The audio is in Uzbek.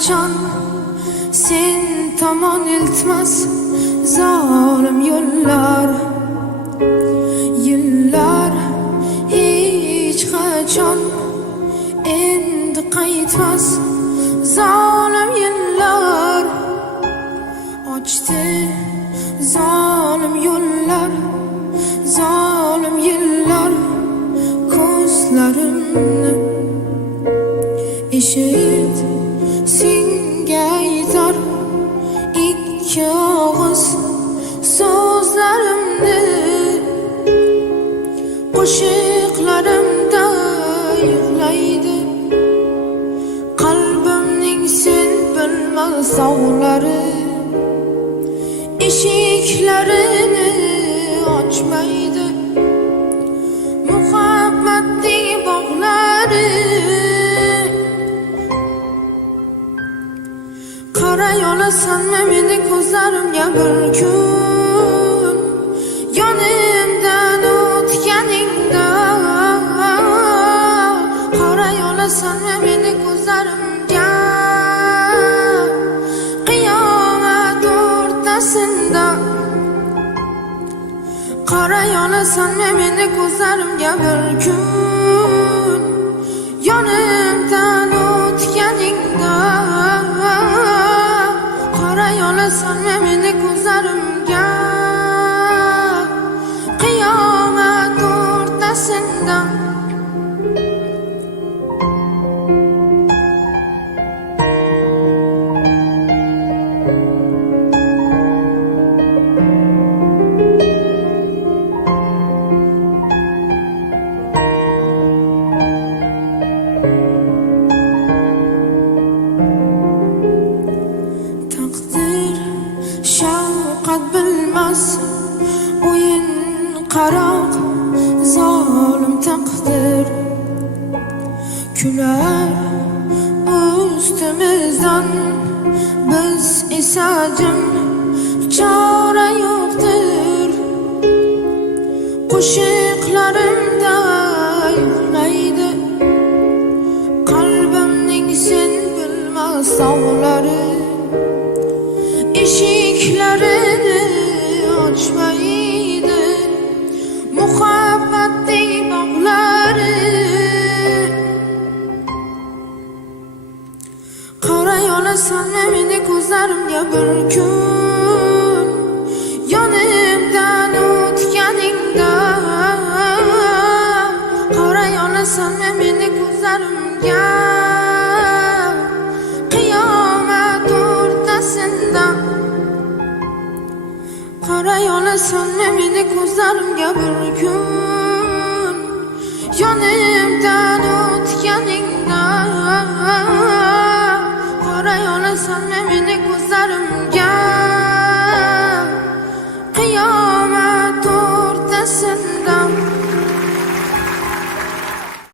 qachon sen tomon iltmas zolim yo'llar. Yillar hech qachon endi qaytmas zolim yillar. Ochdi zolim yo'llar, zolim yillar ko'zlarimni. Eshit, senga aytar ikki og'iz so'zlarimni. Qo'shiqlarimda yig'laydi qalbimning sen bilmas og'lari. Eshiklarini ochmaydi muhabbatning bog'lari. Qaray olasanmi meni ko'zlarimga bir kun, yonimdan o'tganingda. Qaray olasanmi meni ko'zlarimga qiyomat o'rtasida. Qaray olasanmi meni ko'zlarimga bir kun, yonimdan o'tganingda. Qaray olasanmi meni ko'zlarimga qiyomat o'rtasida. Shafqat bilmas o'yin qaroq zolim taqdir. Kular ustimizdan biz esa jim chora yo'qdir. Qo'shiqlarimda yig'laydi qalbimning sen bilmas og'lari. Eshiklarini ochmaydi muhabbatning bog'lari. Qaray olasanmi meni ko'zlarimga bir kun, yonimdan o'tganingda. Qaray olasanmi meni ko'zlarimga qiyomat o'rtasida. Qaray olasanmi meni ko'zlarimga bir kun, yonimdan o'tganingda. Qaray olasanmi meni ko'zlarimga